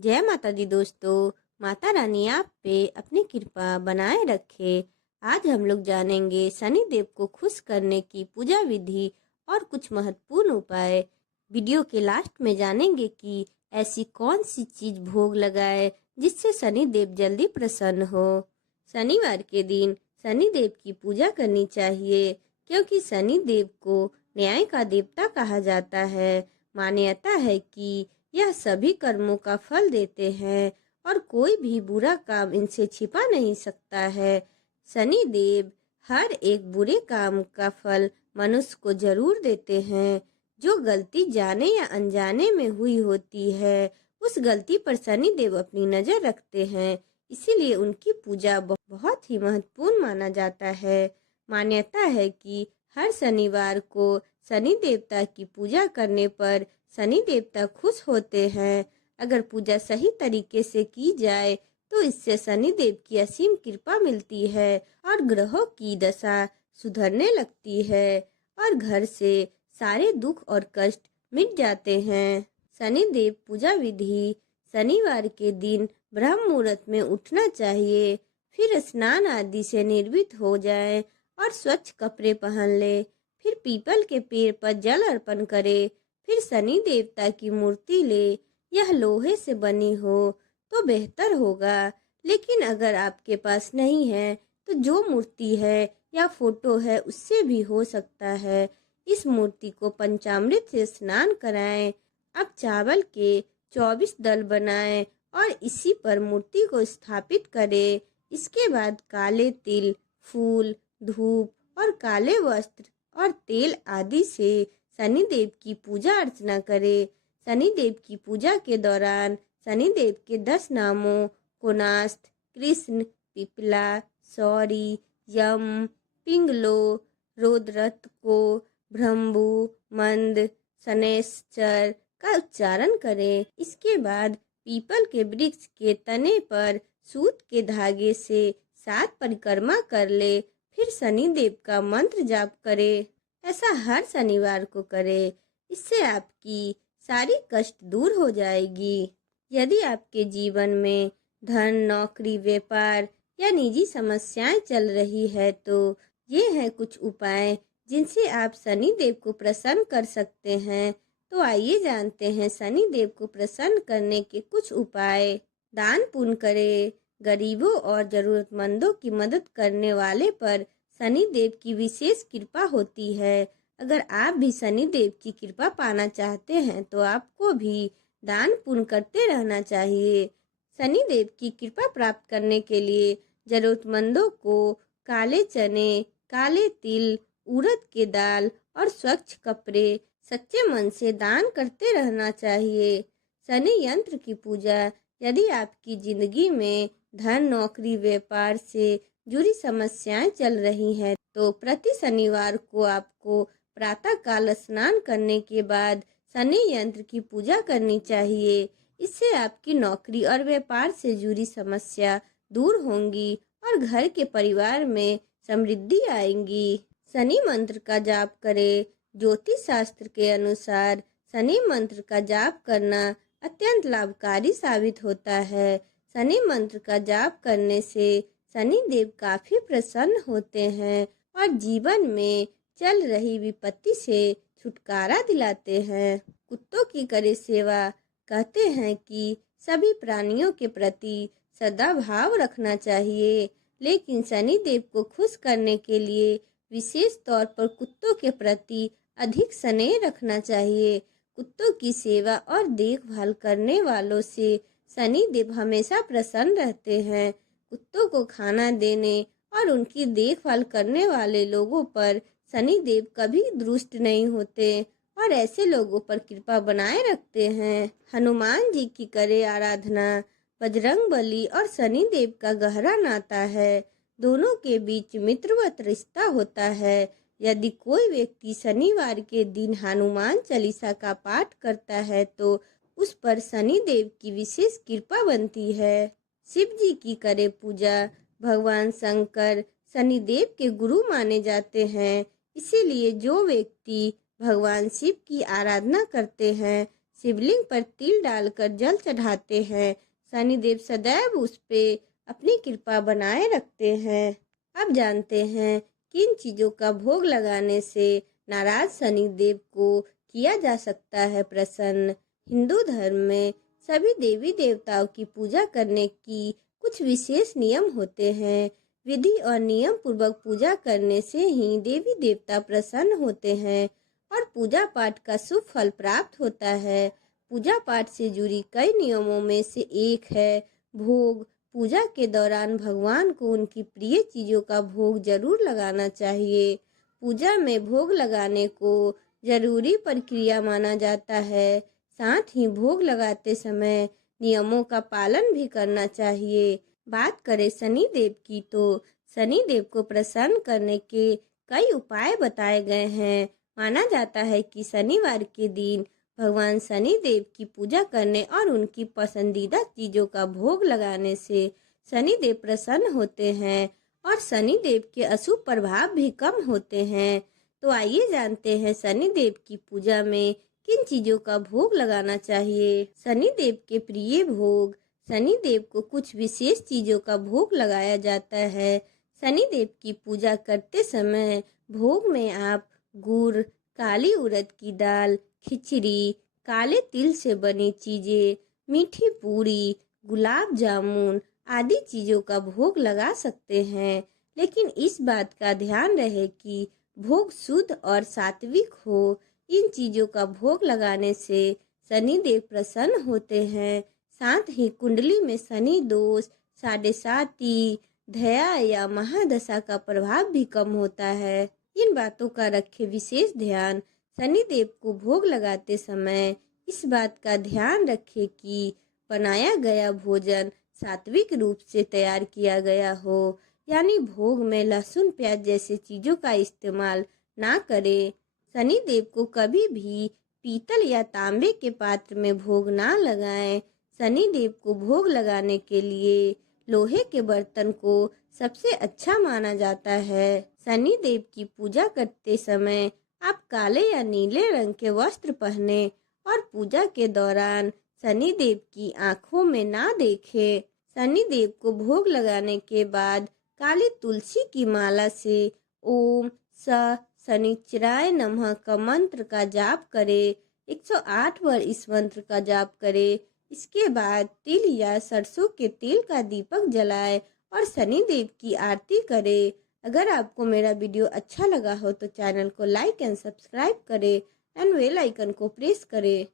जय माता दी दोस्तों। माता रानी आप पे अपनी कृपा बनाए रखे। आज हम लोग जानेंगे शनि देव को खुश करने की पूजा विधि और कुछ महत्वपूर्ण उपाय। वीडियो के लास्ट में जानेंगे कि ऐसी कौन सी चीज भोग लगाए जिससे शनि देव जल्दी प्रसन्न हो। शनिवार के दिन शनि देव की पूजा करनी चाहिए क्योंकि शनि देव को न्याय का देवता कहा जाता है। मान्यता है कि यह सभी कर्मों का फल देते हैं और कोई भी बुरा काम इनसे छिपा नहीं सकता है। शनि देव हर एक बुरे काम का फल मनुष्य को जरूर देते हैं। जो गलती जाने या अनजाने में हुई होती है उस गलती पर शनि देव अपनी नजर रखते हैं, इसीलिए उनकी पूजा बहुत ही महत्वपूर्ण माना जाता है। मान्यता है कि हर शनिवार को शनि देवता की पूजा करने पर शनि देवता खुश होते हैं। अगर पूजा सही तरीके से की जाए तो इससे शनि देव की असीम कृपा मिलती है और ग्रहों की दशा सुधरने लगती है और घर से सारे दुख और कष्ट मिट जाते हैं। शनि देव पूजा विधि। शनिवार के दिन ब्रह्म मुहूर्त में उठना चाहिए, फिर स्नान आदि से निर्वित हो जाए और स्वच्छ कपड़े पहन ले। फिर पीपल के पेड़ पर जल अर्पण करे। फिर शनि देवता की मूर्ति ले। यह लोहे से बनी हो तो बेहतर होगा, लेकिन अगर आपके पास नहीं है तो जो मूर्ति है या फोटो है उससे भी हो सकता है। इस मूर्ति को पंचामृत से स्नान कराएं। अब चावल के 24 दल बनाएं और इसी पर मूर्ति को स्थापित करें। इसके बाद काले तिल, फूल, धूप और काले वस्त्र और तेल आदि से शनि देव की पूजा अर्चना करें। शनि देव की पूजा के दौरान शनि देव के 10 नामों कोनास्थ, कृष्ण, पिपला, सौरी, यम, पिंगलो, रोद्रत्को, भ्रम्बु, मंद, शनैश्चर का उच्चारण करें। इसके बाद पीपल के वृक्ष के तने पर सूत के धागे से 7 परिक्रमा कर ले। फिर शनि देव का मंत्र जाप करे। ऐसा हर शनिवार को करे। इससे आपकी सारी कष्ट दूर हो जाएगी। यदि आपके जीवन में धन, नौकरी, व्यापार या निजी समस्याएं चल रही है तो ये हैं कुछ उपाय जिनसे आप शनि देव को प्रसन्न कर सकते हैं। तो आइए जानते हैं शनि देव को प्रसन्न करने के कुछ उपाय। दान पुण्य करें। गरीबों और जरूरतमंदों की मदद करने वाले पर शनि देव की विशेष कृपा होती है। अगर आप भी शनि देव की कृपा पाना चाहते हैं तो आपको भी दान पुण्य करते रहना चाहिए। शनि देव की कृपा प्राप्त करने के लिए जरूरतमंदों को काले चने, काले तिल, उड़द के दाल और स्वच्छ कपड़े सच्चे मन से दान करते रहना चाहिए। शनि यंत्र की पूजा। यदि आपकी जिंदगी में धन, नौकरी, व्यापार से जुड़ी समस्याएं चल रही हैं तो प्रति शनिवार को आपको प्रातः काल स्नान करने के बाद शनि यंत्र की पूजा करनी चाहिए। इससे आपकी नौकरी और व्यापार से जुड़ी समस्या दूर होंगी और घर के परिवार में समृद्धि आएंगी। शनि मंत्र का जाप करें। ज्योतिष शास्त्र के अनुसार शनि मंत्र का जाप करना अत्यंत लाभकारी साबित होता है। शनि मंत्र का जाप करने से शनि देव काफी प्रसन्न होते हैं और जीवन में चल रही विपत्ति से छुटकारा दिलाते हैं। कुत्तों की करे सेवा। कहते हैं कि सभी प्राणियों के प्रति सद्भाव रखना चाहिए, लेकिन शनि देव को खुश करने के लिए विशेष तौर पर कुत्तों के प्रति अधिक स्नेह रखना चाहिए। कुत्तों की सेवा और देखभाल करने वालों से शनि देव हमेशा प्रसन्न रहते हैं। कुत्तों को खाना देने और उनकी देखभाल करने वाले लोगों पर शनि देव कभी दुष्ट नहीं होते और ऐसे लोगों पर कृपा बनाए रखते हैं। हनुमान जी की करे आराधना। बजरंगबली और शनि देव का गहरा नाता है। दोनों के बीच मित्रवत रिश्ता होता है। यदि कोई व्यक्ति शनिवार के दिन हनुमान चालीसा का पाठ करता है तो उस पर शनि देव की विशेष कृपा बनती है। शिव जी की करे पूजा। भगवान शंकर शनि देव के गुरु माने जाते हैं, इसीलिए जो व्यक्ति भगवान शिव की आराधना करते हैं शिवलिंग पर तिल डालकर जल चढ़ाते हैं। शनिदेव सदैव उस पे अपनी कृपा बनाए रखते हैं। अब जानते हैं किन चीजों का भोग लगाने से नाराज शनिदेव को किया जा सकता है प्रसन्न। हिंदू धर्म में सभी देवी देवताओं की पूजा करने की कुछ विशेष नियम होते हैं। विधि और नियम पूर्वक पूजा करने से ही देवी देवता प्रसन्न होते हैं और पूजा पाठ का शुभ फल प्राप्त होता है। पूजा पाठ से जुड़ी कई नियमों में से एक है भोग। पूजा के दौरान भगवान को उनकी प्रिय चीजों का भोग जरूर लगाना चाहिए। पूजा में भोग लगाने को जरूरी प्रक्रिया माना जाता है। साथ ही भोग लगाते समय नियमों का पालन भी करना चाहिए। बात करें शनि देव की तो शनि देव को प्रसन्न करने के कई उपाय बताए गए हैं। माना जाता है कि शनिवार के दिन भगवान शनि देव की पूजा करने और उनकी पसंदीदा चीजों का भोग लगाने से शनि देव प्रसन्न होते हैं और शनि देव के अशुभ प्रभाव भी कम होते हैं। तो आइए जानते हैं शनि देव की पूजा में किन चीजों का भोग लगाना चाहिए। शनि देव के प्रिय भोग। शनि देव को कुछ विशेष चीजों का भोग लगाया जाता है। शनि देव की पूजा करते समय भोग में आप गुड़, काली उड़द की दाल, खिचड़ी, काले तिल से बनी चीजें, मीठी पूरी, गुलाब जामुन आदि चीजों का भोग लगा सकते हैं। लेकिन इस बात का ध्यान रहे कि भोग शुद्ध और सात्विक हो। इन चीजों का भोग लगाने से शनि देव प्रसन्न होते हैं। साथ ही कुंडली में शनि दोष, साढ़े साती, दया या महादशा का प्रभाव भी कम होता है। इन बातों का रखे विशेष ध्यान। शनि देव को भोग लगाते समय इस बात का ध्यान रखें कि बनाया गया भोजन सात्विक रूप से तैयार किया गया हो, यानी भोग में लहसुन, प्याज जैसे चीजों का इस्तेमाल ना करें। शनि देव को कभी भी पीतल या तांबे के पात्र में भोग ना लगाएं। शनि देव को भोग लगाने के लिए लोहे के बर्तन को सबसे अच्छा माना जाता है। शनि देव की पूजा करते समय आप काले या नीले रंग के वस्त्र पहने और पूजा के दौरान शनि देव की आंखों में ना देखें। शनि देव को भोग लगाने के बाद काली तुलसी की माला से ओम स शनिचराय नमः का मंत्र का जाप करें। 108 बार इस मंत्र का जाप करें। इसके बाद तिल या सरसों के तेल का दीपक जलाएं और शनि देव की आरती करें। अगर आपको मेरा वीडियो अच्छा लगा हो तो चैनल को लाइक एंड सब्सक्राइब करें एंड बेल आइकन को प्रेस करें।